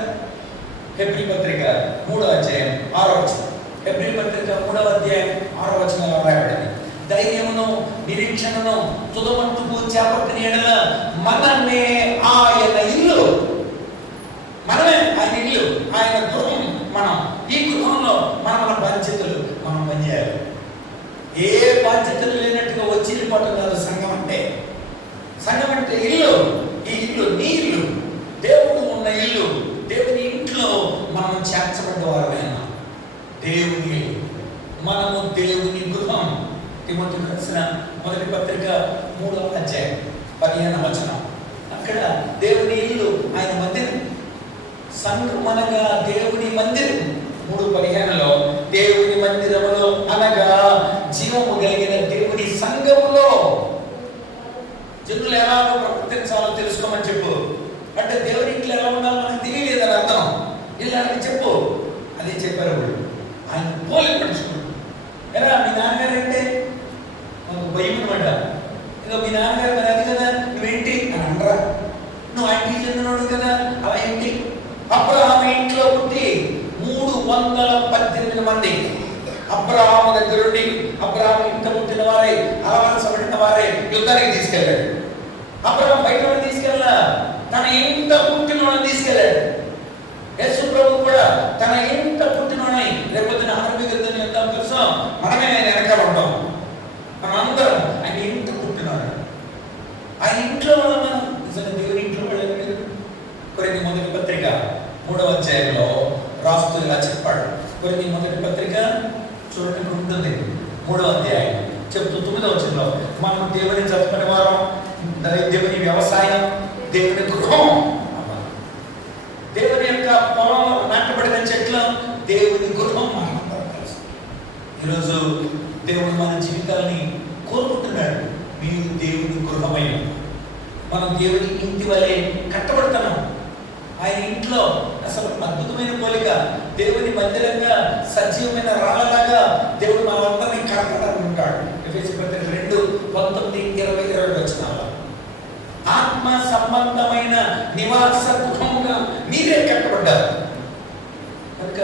హెబ్రీ పత్రిక 3వ అధ్యాయం 6వ వచనం. హెబ్రీ పత్రిక 3వ అధ్యాయం 6వ వచనంలో రాయబడింది, ధైర్యమును నిరీక్షణను తుదమట్టుకు చేపట్టిన ఎడల మనమే ఆయన ఇల్లు. మనమే ఆయన ఇల్లు, ఆయన గృహం. మనం ఈ గృహంలో మన బాధ్యతలు మనం పనిచేయాలి. ఏ బాధ్యతలు లేనట్టుగా వచ్చి వెళ్ళిపోవటం కాదు సంఘం అంటే. సంఘం అంటే ఇల్లు. ఈ ఇల్లు నీ ఇల్లు, దేవుడు ఉన్న ఇల్లు. దేవుని ఇంట్లో మనం చేర్చబడ్డ వారమైనా దేవుని మనము దేవుని గృహం. తిమోతికి రాసిన మొదటి పత్రిక 3వ అధ్యాయం 15వ వచనం. అక్కడ దేవుని ఇల్లు ఆయన మందిరం. సంఘం అనగా దేవుని మందిరం. 3:15లో దేవుని మందిరములో అనగా జీవము కలిగిన దేవుని సంఘములో జనులు ఎలా ప్రవర్తించాలో తెలుసుకోమని చెప్పు. అంటే దేవుని ఇంట్లో ఎలా ఉండాలో మనకు తెలియలేదని అర్థం. ఇలా చెప్పు. అదే చెప్పారు వాళ్ళు. ఆయన పోలి పడుచుకోండి. ఎలా మీ నాన్నగారు అంటే మాకు భయం అనమాట. ఇంకా మీ నాన్నగారు మరి అది కదా నువ్వేంటి అని అనరా? నువ్వు ఆయనకి చెందినోడు కదా అలా ఏంటి? అబ్రహాము ఇంట్లో పుట్టి 318 మంది అబ్రహాము దగ్గర నుండి అబ్రహాము ఇంట పుట్టిన వారే, అలవలసబడిన వారే యుద్ధానికి తీసుకెళ్ళాడు. అబ్రహాము బయట తీసుకెళ్ళా, తన ఇంట పుట్టినోళ్ళని తీసుకెళ్ళాడు. యేసు ప్రభు కూడా తన ఇంట పుట్టినోళ్ళని, లేకపోతే ఆరోగ్యం యుద్ధం కోసం మనమే ఆయన వెనకాల ఉంటాం. మనం అందరం ఆయన ఇంట పుట్టినవాడు. ఆయన ఇంట్లో వాళ్ళ మనం నిజంగా దేవుని ఇంట్లో వాళ్ళు. కొరింథీ మొదటి పత్రిక 3వ అధ్యాయంలో రాస్తూ ఇలా చెప్పాడు. కొరింథీ మొదటి పత్రిక చూడండి ఉంటుంది 3వ అధ్యాయం చెప్తూ 9వ వచనంలో మనం దేవుని జతపని వారం, దేవుని వ్యవసాయం, దేవుని గృహం. దేవుని యొక్క పొలంలో నాటబడిన చెట్లు దేవుని గృహం. మనం కలిసి ఈరోజు దేవుడు మన జీవితాన్ని కోరుకుంటున్నాడు. మీరు దేవుని గృహమైన మనం దేవుని ఇంటి వలె కట్టబడుతున్నాం. ఆయన ఇంట్లో అసలు అద్భుతమైన పోలిక. దేవుని మందిరంగా సజీవమైన రాళ్ళలాగా దేవుడు మనందరినీ కడతాడని ఉంటాడు. ఎఫెసీ పత్రిక 2:19-20 వచనాలు. ఆత్మ సంబంధమైన నివాస గృహంగా మీరే కట్టబడ్డారు. కనుక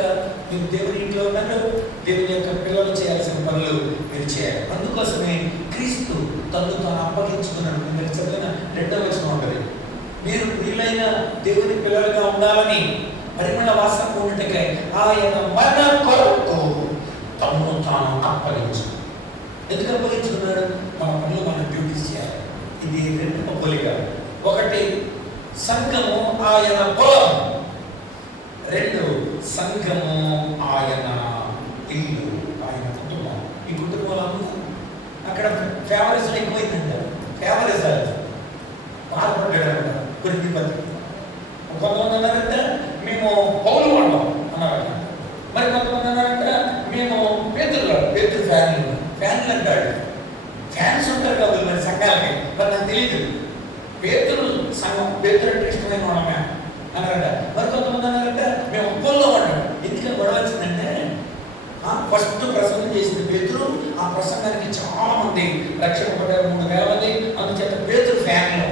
మీరు దేవుని ఇంట్లో ఉన్నారు. దేవుని యొక్క పిల్లలు చేయాల్సిన పనులు మీరు చేయాలి. అందుకోసమే క్రీస్తు తను తాను అప్పగించుకున్నాడు. మీరు చదివిన 2వ వచనం ఉంటుంది, మీరు ప్రియులైన దేవుని పిల్లలుగా ఉండాలని పరిమళ వాసన ఉండటకై ఆయన మన కొరకు తమను తాను అప్పగించు. ఎందుకు అప్పగించుకున్నాడు? మన పనులు మనం డ్యూటీస్ చేయాలి. ఇది రెండు పోలిక. ఒకటి సంఘము ఆయన పొలం, రెండు సంఘము ఆయన ఇల్లు, ఆయన కుటుంబం. ఈ కుటుంబంలో అక్కడ ఫేవరిజం ఎక్కువైందంట. ఫేవరిజాలు బాధపడ్డాడు కొరింథీ పత్రిక. కొంతమంది అన్నారంటే మేము పౌలు వాళ్ళం అన్నారట. మరి కొంతమంది అన్నారంటే మేము పేతురు ఫ్యాన్లు అంటాడు. ఫ్యాన్స్ ఉంటారు కాబట్టి మరి సంఘాలకి. మరి నాకు తెలియదు పేతురు సంఘం, పేతురు అంటే ఇష్టమైన వాళ్ళమే అన్నారట. మరి కొంతమంది అన్నారంటే మేము అపోల్లో అంటాడు. ఎందుకని గొడవ వచ్చిందంటే ఫస్ట్ ప్రసంగం చేసింది పేతురు. ఆ ప్రసంగానికి చాలా మంది రక్షణ పడ్డారు, 3,000 మంది. అందుచేత పేతురు ఫ్యాన్లో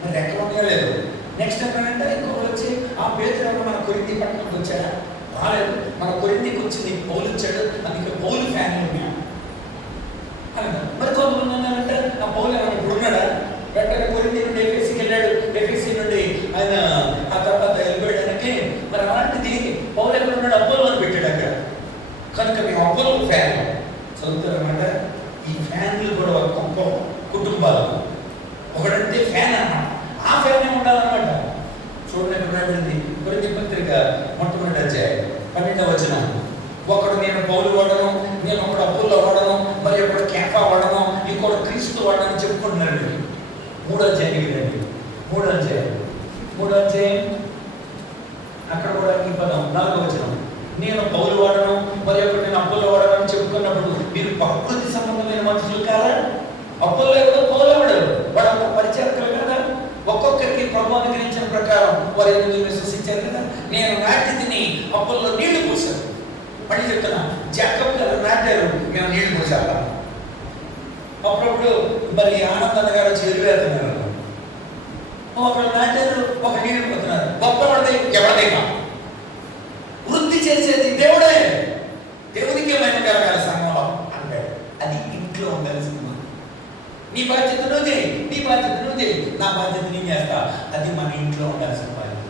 మరి ఎక్కడ ఉండలేదు. నెక్స్ట్ ఏంటంటే ఇంకొకరు వచ్చి ఆ పేతురు ఎవరు మన కొరింథీ పట్టణంకి వచ్చారా? రాలేదు. మన కొరింథీకి వచ్చి నీకు పౌలు వచ్చాడు, అందుకే పౌలు ఫ్యాన్లు ఉన్నాను అన్నాడు. మరి కొంతమంది ఉన్నారంటే ఆ పౌలు ఏమైనా ఇప్పుడు ఉన్నాడా? వెంటనే కొరింథీ నుండి ఎఫెసీకి వెళ్ళాడు, ఎఫెసీ నుండి ఆయన ఆ తర్వాత వెళ్ళిపోయడానికి. మరి అలాంటిది పౌలు ఎక్కడ ఉన్నాడు? అపోలో అని పెట్టాడు అక్కడ. కనుక మేము అపోలో ఫ్యాన్ చదువుతారన్నమాట. ఈ ఫ్యాన్లు కూడా ఒక గొప్ప కుటుంబాలు. ఒకడంటే ఫ్యాన్ అన్నమాట. ఆ ఫ్యాన్ ఉండాలన్నమాట. చూడండి కొరింథీ పత్రిక మొట్టమొదటి అధ్యాయం 12వ వచనం. ఒకడు నేను పౌలు వాడను, నేను ఒకడు అపోలో వాడను, మరి ఒకడు కేఫా వాడను, ఇంకొకడు క్రీస్తు వాడని చెప్పుకుంటున్నాడు. 3వ అధ్యాయం వినండి. 3వ అధ్యాయం అక్కడ కూడా ఈ పదం 4వ వచనం. నేను పౌలు వాడను, మరి ఒకటి నేను అపోలో వాడను అని చెప్పుకున్నప్పుడు మీరు ప్రకృతి సంబంధమైన మనుషులు కాదా? అపోలో ఎవడో పౌలు ఎవడు? వాడు పరిచయాలు కదా. ఒక్కొక్కరికి ప్రభు అనుగ్రహించిన ప్రకారం వారు ఎందుకు విశ్వసించారు కదా. నేను నాటిని, అపోలో నీళ్లు పోసారు. మళ్ళీ చెప్తున్నా, జాకబ్ గారు నాటారు, మేము నీళ్లు పోసాలా. అప్పుడప్పుడు మరి ఆనందన్న గారు వచ్చి ఎదురువేస్తున్నారు. ఒకరు నాటారు, ఒక నీళ్లు పోతున్నారు. గొప్పవాడిదే ఎవరిదైనా వృద్ధి చేసేది దేవుడే. దేవునికి ఏమైనా కలగాలి సంఘంలో అంటే అది ఇంట్లో ఉండాల్సింది. నీ బాధ్యత నువ్వు చేయి, నీ బాధ్యత నువ్వు చేయి, నా బాధ్యత నేను చేస్తా. అది మన ఇంట్లో ఉండాల్సిన బాధ్యత.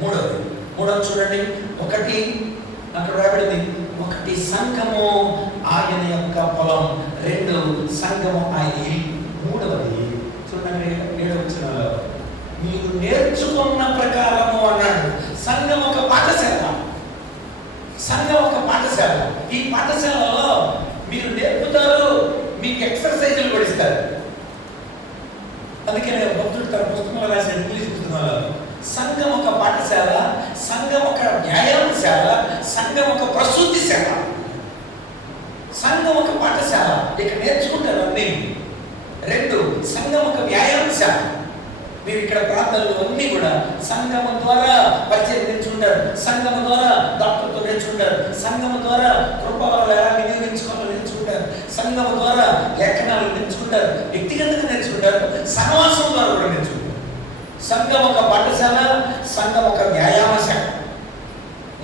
మూడవది చూడండి. ఒకటి అక్కడ రాబడింది, ఒకటి సంఘము ఆయన యొక్క పొలం, రెండు సంఘము ఆయన ఇల్లు. మూడవది చూడండి 7వ వచనంలో మీరు నేర్చుకున్న ప్రకారము అన్నాడు. సంఘం ఒక పాఠశాల. ఈ పాఠశాలలో మీరు నేర్పుతారు, మీకు ఎక్సర్సైజులు కూడా ఇస్తారు. అందుకే భక్తుడు తన పుస్తకంలో రాసిన ఇంగ్లీష్ పుస్తకంలో సంఘం ఒక పాఠశాల, సంఘం ఒక వ్యాయామశాల, సంఘం ఒక ప్రసూతిశాల. సంఘం ఒక పాఠశాల, ఇక్కడ నేర్చుకుంటారు అన్నీ. రెండు, సంఘం ఒక వ్యాయామశాల. మీరు ఇక్కడ ప్రాంతాల్లో అన్నీ కూడా సంఘము ద్వారా పరిచయం నేర్చుకుంటారు, సంఘము ద్వారా డాక్టర్తో నేర్చుకుంటారు, సంఘము ద్వారా కృపవరాలు ఎలా వినియోగించుకోవాలో నేర్చుకుంటారు, సంఘము ద్వారా లేఖనాలు నేర్చుకుంటారు, వ్యక్తిగతంగా నేర్చుకుంటారు, సహవాసం ద్వారా కూడా నేర్చుకుంటారు. సంఘం ఒక పాఠశాల, సంఘం ఒక వ్యాయామశాల.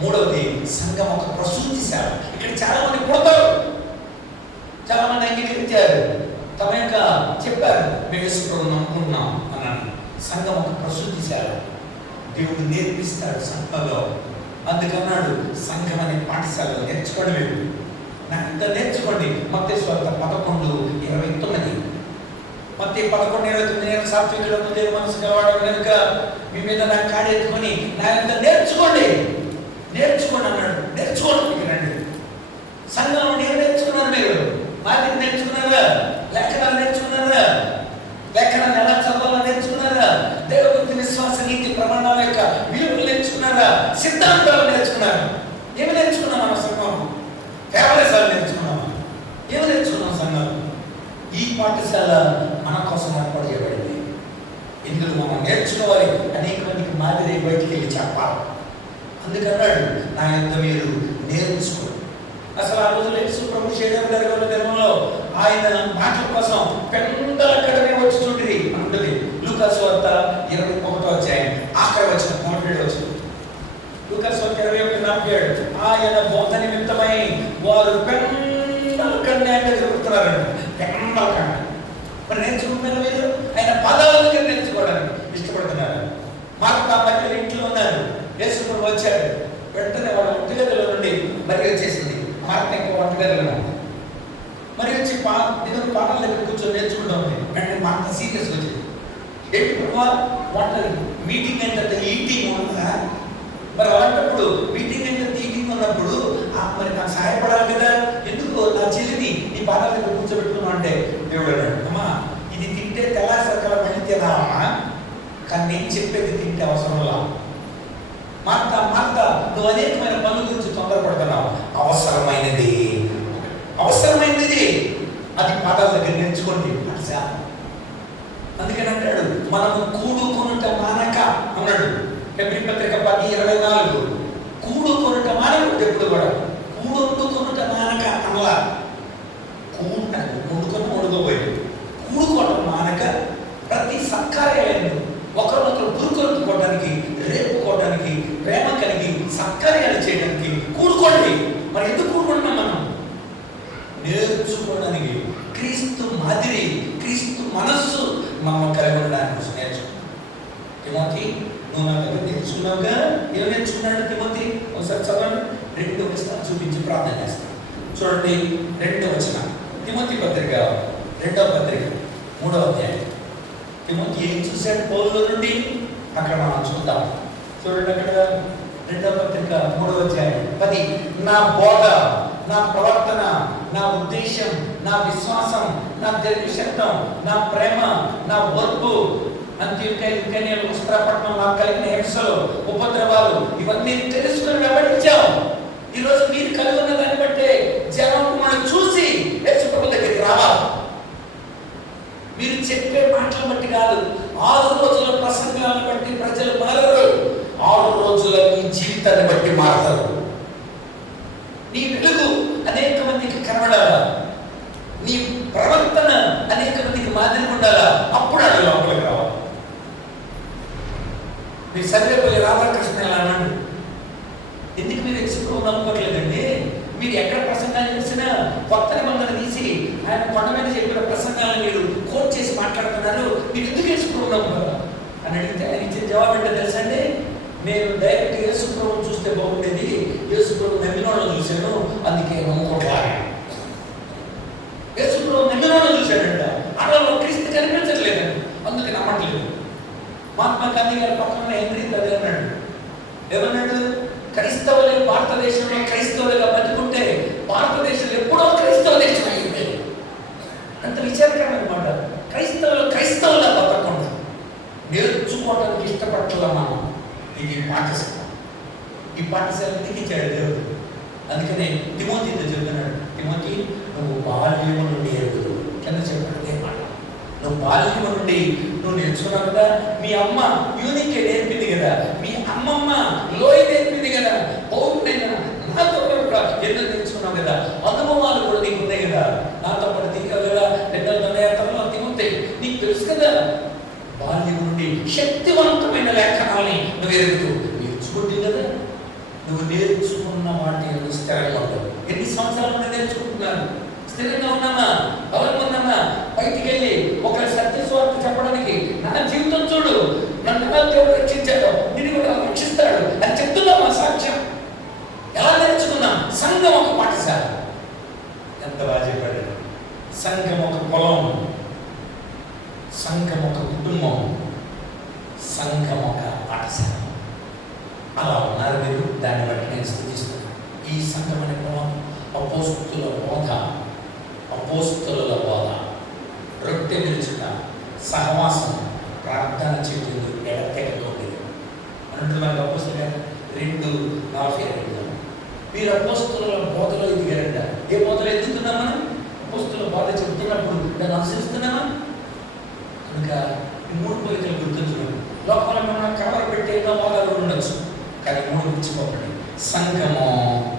మూడవది సంఘం ఒక ప్రసూతిశాల. ఇక్కడ చాలా మంది పుడతారు, చాలా మంది అంగీకరించారు, తమ యొక్క చెప్పారు మేము యేసుప్రభువుని నమ్ముకున్నాం అన్నాను. సంఘం ఒక ప్రసూతిశాల. దేవుడు నేర్పిస్తాడు సంఘంలో. అందుకన్నాడు సంఘం అనే పాఠశాలలో నేర్చుకోండి. మీరు నాకంతా నేర్చుకోండి. మత్తయి సువార్త 11:29. మత్తయి 11:29 నేను సాత్వికులకు దేవుని మనసు కలవాడు కనుక మీ మీద నా కాడి ఎత్తుకొని నాకంతా నేర్చుకోండి అన్నాడు. నేర్చుకోండి రండి. సంఘంలో నేను నేర్చుకున్నాను. మీరు మాదిరి నేర్చుకున్నారా? లేఖనాలు నేర్చుకున్నారా? లేఖనాలు ఎలా చదవాలో నేర్చుకున్నారా? దేవుడి విశ్వాస నీతి ప్రమాణాల యొక్క విలువలు నేర్చుకున్నారా? సిద్ధాంతాలు నేర్చుకున్నారా? ఏమి నేర్చుకున్నాం మన సంఘం? ఫేవరిజాలు నేర్చుకున్నామా? ఏమి నేర్చుకున్నాం సంఘం? ఈ పాఠశాల మన కోసం ఏర్పాటు చేయబడింది. ఇందులో మనం నేర్చుకోవాలి. అనేక మందికి మాదిరి బయటికి వెళ్ళి చెప్పాలి. అందుకన్నాడు నా యొక్క మీరు నేర్చుకోండి. అసలు ఆ రోజుల్లో యేసు ప్రభు శరీరం జరిగిన దినంలో ఆయన మాటల కోసం పెద్దల కడమే వచ్చి చూడండి ఉంటుంది. లూకా సువార్త 21వ అధ్యాయం ఆఖరి వచనం 47వ వచనం. లూకా సువార్త 21:47 ఆయన బోధ నిమిత్తమై వారు పెద్దల కన్యాగా జరుగుతున్నారు. పెద్దల కన్య మరి నేర్చుకుంటున్నారు. మీరు ఆయన పదాల దగ్గర నేర్చుకోవడానికి ఇష్టపడుతున్నారు. మార్తా మధ్య ఇంట్లో ఉన్నారు. యేసు ప్రభు వచ్చాడు. వెంటనే వాళ్ళ ఇంటి గదిలో నుండి మరి వచ్చేసింది. దేవుని పాఠాల దగ్గర కూర్చొని నేర్చుకుంటాం అంటే మా అంత సీరియస్గా వచ్చింది. ఏంటి ప్రభా వాటర్ మీటింగ్ అంటే ఈటింగ్ ఉందా? మరి అలాంటప్పుడు మీటింగ్ అంటే ఈటింగ్ ఉన్నప్పుడు మరి నాకు సహాయపడాలి కదా, ఎందుకు నా చెల్లిని నీ పాఠాల దగ్గర కూర్చోబెట్టుకున్నా అంటే దేవుడు అన్నాడు, అమ్మా ఇది తింటే తెల్లారి సరకాల మళ్ళీ తినాలమ్మా, కానీ నేను చెప్పేది తింటే అవసరంలా. మార్త నువ్వు అనేకమైన పనుల గురించి తొందరపడుతున్నావు. అవసరమైనది అది పాఠాల దగ్గర నేర్చుకోండి. అందుకని అంటాడు మనము కూడుకొనుట మానక అన్నాడు. ఫిబ్రవరి పత్రిక 10:24 కూడుకొనుట మానక. ఎప్పుడు కూడా కూడుకొనుట మానక అనలా. వండుకోబోయేది కూడుకోవటం మానక ప్రతి సత్కార్యాలను ఒకరినొకరు పురుకొలుపుకోవడానికి, రేపుకోవడానికి, ప్రేమ కలిగి సత్కార్యాలు చేయడానికి కూడుకోండి. మరి ఎందుకు కూడుకుంటున్నాం? మనం నేర్చుకోవడానికి, క్రీస్తు మాదిరి, క్రీస్తు మనస్సు మనం కలిగి ఉండడానికి నేర్చుకున్నాం. తిమోతి నువ్వు నా దగ్గర నేర్చుకున్నావుగా. ఏం నేర్చుకున్నాడు తిమోతి? ఒకసారి చదవండి. 2వ వచనం చూపించి ప్రార్థన చేస్తాను. చూడండి 2వ వచనం తిమోతి పత్రిక 2వ పత్రిక 3వ అధ్యాయం. తిమోతి ఏం చూశాడు పౌలు నుండి? అక్కడ మనం చూద్దాం. చూడండి అక్కడ 2వ పత్రిక 3వ అధ్యాయం 10. నా బోధ, నా ప్రవర్తన, నా ఉద్దేశం, నా విశ్వాసం, నా దీర్ఘశాంతం, నా ప్రేమ, నా ఓర్పు, అంత్యోక్య వస్త్రపట్నం, నాకు కలిగిన హింసలు, ఉపద్రవాలు ఇవన్నీ తెలుసుకుని వెంబడించాం. ఈరోజు మీరు కలిగి ఉన్న దాన్ని బట్టే జనం మనం చూసి యేసు ప్రభు దగ్గరికి రావాలి. మీరు చెప్పే మాటలు బట్టి కాదు, 6 రోజుల ప్రసంగాలను బట్టి ప్రజలు మారరు. 6 రోజుల మీ జీవితాన్ని బట్టి మారతారు. నీ వెలుగు అనేక మందికి కనబడాలా, నీ ప్రవర్తన అనేక మందికి మాదిరిగా ఉండాలా. అప్పుడు అది లోపలికి రావాలి. మీరు సర్వేపల్లి రాధాకృష్ణ ఎలా అన్నాడు? ఎందుకు మీరు ఎక్కువ నమ్ముకోవట్లేదండి? మీరు ఎక్కడ ప్రసంగాలు చేసినా కొత్త నిబంధన తీసి ఆయన కొండ మీద చెప్పిన ప్రసంగాలను మీరు కోట్ చేసి మాట్లాడుతున్నారు. మీరు ఎందుకు యేసుప్రభువు కదా అని అడిగితే ఆయన ఇచ్చిన జవాబు ఏంటో తెలుసా అండి? నేను డైరెక్ట్ యేసుప్రభువు చూస్తే బాగుండేది, యేసుప్రభువు నమ్మినోళ్ళని చూశాను, అందుకే నమ్ముకోవాలి. యేసుప్రభువు నమ్మినోళ్ళని చూశాడంట, అడలో క్రీస్తు కనిపించట్లేదండి, అందుకే నమ్మట్లేదు. మహాత్మా గాంధీ గారి పక్కన హెన్రీ అదే అన్నాడు. ఏమన్నాడు? క్రైస్తవులే భారతదేశంలో క్రైస్తవులుగా బతుకుంటే భారతదేశంలో ఎప్పుడో క్రైస్తవ దేశం అయింది. అంత విచారకరం అనమాట. క్రైస్తవులా బతకుండా నేర్చుకోవడానికి ఇష్టపడాల మనం. ఇది పాఠశాల. ఈ పాఠశాల దిగించాడు దేవుడు. అందుకనే తిమోతితో చెప్తున్నాడు, తిమోతి నువ్వు బాల్యము నుండి ఎరుగుదు. కింద చెప్పాడు ఏ మాట, నువ్వు బాల్యము నుండి నువ్వు నేర్చుకున్నావు కదా. మీ అమ్మ యూనికే నేర్పింది కదా, మీ అమ్మమ్మ లోయ నేర్పింది కదా, పౌరుడైనా నాతో కూడా ఎన్నో నేర్చుకున్నావు కదా, అనుభవాలు కూడా నీకు ఉన్నాయి కదా, నాతో పాటు దిగావు కదా, 2 నేతల్లో తిరుగుతాయి, నీకు తెలుసు కదా. బాల్యం నుండి శక్తివంతమైన లేఖనాలని నువ్వు ఎరుగుతూ నేర్చుకుంటుంది కదా. నువ్వు నేర్చుకున్న వాటి స్థిరంగా ఉండవు. ఎన్ని సంవత్సరాల నుండి నేర్చుకుంటున్నాను? స్థిరంగా ఉన్నామా? బలంగా బయటికి వెళ్ళి ఒక సత్య స్వార్థ చెప్పడానికి నా జీవితం చూడు, నన్ను దేవుడు రక్షించాడు, నిన్ను కూడా రక్షిస్తాడు అని చెప్తున్నాం. ఆ సాక్ష్యం ఎలా నేర్చుకున్నాం? సంఘం ఒక పాఠశాల. ఎంత బాగా చెప్పాడు. సంఘం ఒక పొలం, సంఘం ఒక కుటుంబం, సంఘం ఒక పాఠశాల. అలా ఉన్నారు మీరు. దాన్ని బట్టి నేను స్థుతిస్తున్నాను. ఈ సంఘం అనే పొలం అపోస్తుల బోధ, అపోస్తుల బోధ, రొట్టె విరుచుట, సహవాసం, ప్రార్థన చేయలేదు, ఎడతెగకూడదు అన్నట్టు మనకు అపోస్తుల 2:42. మీరు అపోస్తుల బోధలో ఎదిగారంట. ఏ బోధలో ఎదుగుతున్నాం మనం? అపోస్తుల బోధ చెబుతున్నప్పుడు దాన్ని అనుసరిస్తున్నామా? కనుక ఈ 3 పోలికలు గుర్తుంచున్నాం. లోకంలో మనం కవర్ పెట్టే ఎన్నో బోధలు ఉండొచ్చు, కానీ 3 గుర్చిపోకండి. సంఘము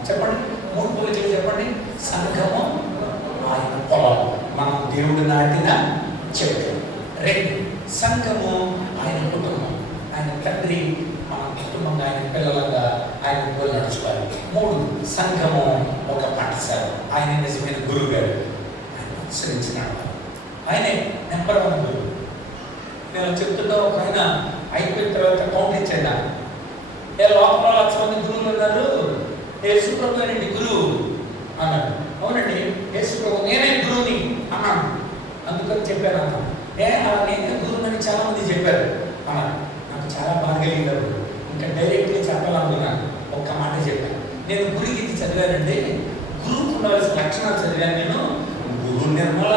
చెప్పండి, 3 పోలికలు చెప్పండి. సంఘము ఆయన పొలం, మనం దేవుడు నాటిన చెట్టు. 2 సంఘము ఆయన కుటుంబం, ఆయన తండ్రి, మన కుటుంబంగా ఆయన పిల్లలుగా ఆయన పిల్లలు నడుచుకోవాలి. 3 సంఘము ఒక పాఠశాల, ఆయన నిజమైన గురువు గారు, ఆయన అనుసరించినాడు. ఆయనే నెంబర్ 1 గురువు. నేను చెప్తున్నా, ఒక ఆయన అయిపోయిన తర్వాత కౌంట్ ఇచ్చాడు. లోకంలో 1,00,000 మంది గురువులు ఉన్నారు, యేసు ప్రభు గురువు అన్నాడు. అవునండి, యేసు ప్రభు నేనే గురువుని అన్నాను. అందుకని చెప్పాను అన్న అలా నేనే గురువుని చాలా మంది చెప్పారు అన్నాను. నాకు చాలా బాగా కలిగారు. ఇంకా డైరెక్ట్గా చెప్పాలనుకున్నాను. ఒక్క మాట చెప్పాను. నేను గురుగీత చదివానండి. గురువుకు ఉండవలసిన లక్షణాలు చదివాను నేను. గురు నిర్మల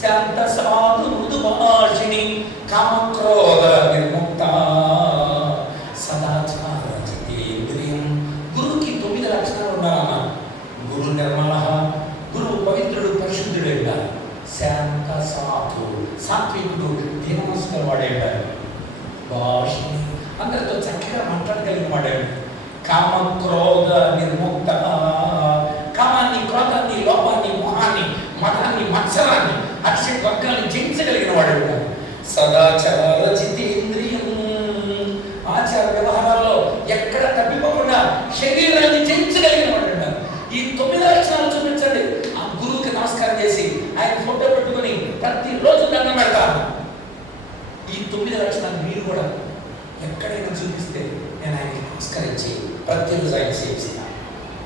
శాంత సాధు మృదు భాషిణి కామక్రోధ నిర్ముక్త సదాచార జితేంద్రియం. గురువుకి 9 లక్షణాలు ఉండాలన్నా. గురు నిర్మల, గురువు పవిత్రుడు పరిశుద్ధుడు ఉండాలి. శాంత సాధు సాత్వికుడు దీనమనస్కుల వాడే ఉండాలి. భాషిణి అందరితో చక్కగా మాట్లాడగలిగిన వాడాడు. కామక్రోధ నిర్ముక్త, కామాన్ని, క్రోధాన్ని, లోపాన్ని, మోహాన్ని, మతాన్ని, మత్సరాన్ని, అక్షయ వర్గాన్ని జయించగలిగిన వాడు. సదాచార జితేంద్రియం, ఆచార వ్యవహారాల్లో ఎక్కడ తప్పిపోకుండా శరీరాన్ని జయించగలిగిన వాడు. ఈ 9 లక్షణాలు చూపించండి. ఆ గురువుకి నమస్కారం చేసి ఆయన ఫోటో పెట్టుకుని ప్రతిరోజు దండం పెడతాను. ఈ 9 లక్షణాలు మీరు కూడా ఎక్కడైనా చూపిస్తే నేను ఆయనకి నమస్కరించి ప్రతిరోజు ఆయన సేవిస్తాను.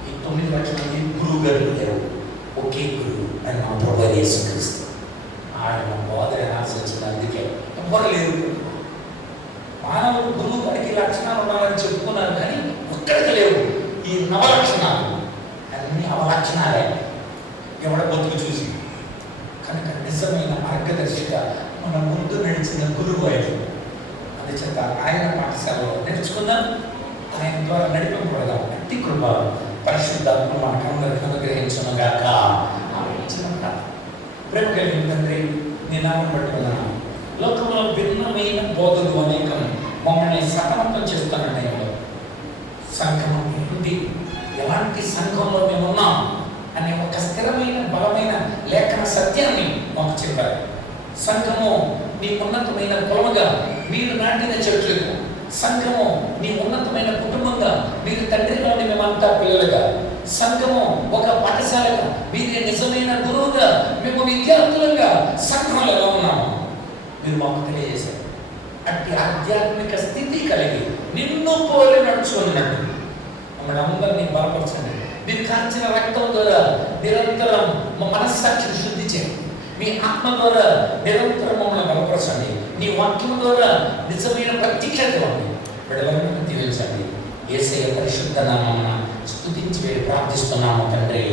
ఈ 9 లక్షణాలు గురువు గారు లేవు, ఒకే గురువు అని మా ప్రభు యేసుక్రీస్తు. ఆయన బోధన ఆశించింది. అందుకే ఎవ్వరు లేరు. మానవుడు గురువు గారికి లక్షణాలు ఉండాలని చెప్పుకున్నారు కానీ ఒక్కడికి లేవు. ఈ నవలక్షణాలు అన్ని అవలక్షణాలే ఎవడ బతుకు చూసి. కనుక నిజమైన మార్గదర్శిగా మన ముందు నడిచిన గురువు ఆయన. అందుచేత ఆయన పాఠశాలలో నేర్చుకుందాం, ఆయన ద్వారా నడిపింపబడదాం. అట్టి కృప పరిశుద్ధాత్మ మనకందరికీ అనుగ్రహించునుగాక. ప్రేమ కలిగిన తండ్రి, నీ నామం పట్టుకున్నాను. లోకంలో భిన్నమైన బోధలు అనేకం మమ్మల్ని సతమతం చేస్తున్నాయి. సంఘం ఏంటి, ఎలాంటి సంఘంలో మేము ఉన్నాం అనే ఒక స్థిరమైన బలమైన లేఖన సత్యాన్ని మాకు చెప్పారు. సంఘము నీ ఉన్నతమైన కులముగా మీరు నాటిన చెట్లుగా, సంఘము నీ ఉన్నతమైన కుటుంబంగా మీరు తండ్రిలోని మేమంతా పిల్లలుగా, సంఘము ఒక పాఠశాలగా మీరు నిజమైన గురువుగా మేము విద్యార్థులుగా సంఘంలో ఎలా ఉన్నాము మీరు మాకు తెలియజేశారు. అట్టి ఆధ్యాత్మిక స్థితి కలిగి నిన్ను పోలి నడుచుకున్నట్టు మమ్మల్ని అందరినీ బలపరచండి. మీరు కాల్చిన రక్తం ద్వారా నిరంతరం మా మనస్సాక్షిని శుద్ధి చేయండి. మీ ఆత్మ ద్వారా నిరంతరం మమ్మల్ని బలపరచండి. నీ వాక్యం ద్వారా నిజమైన ప్రత్యక్షత ఉంది. బిడ్డలను దీవించండి. యేసయ్య పరిశుద్ధ నామమున స్తుతించి ప్రార్థిస్తున్నాము తండ్రి.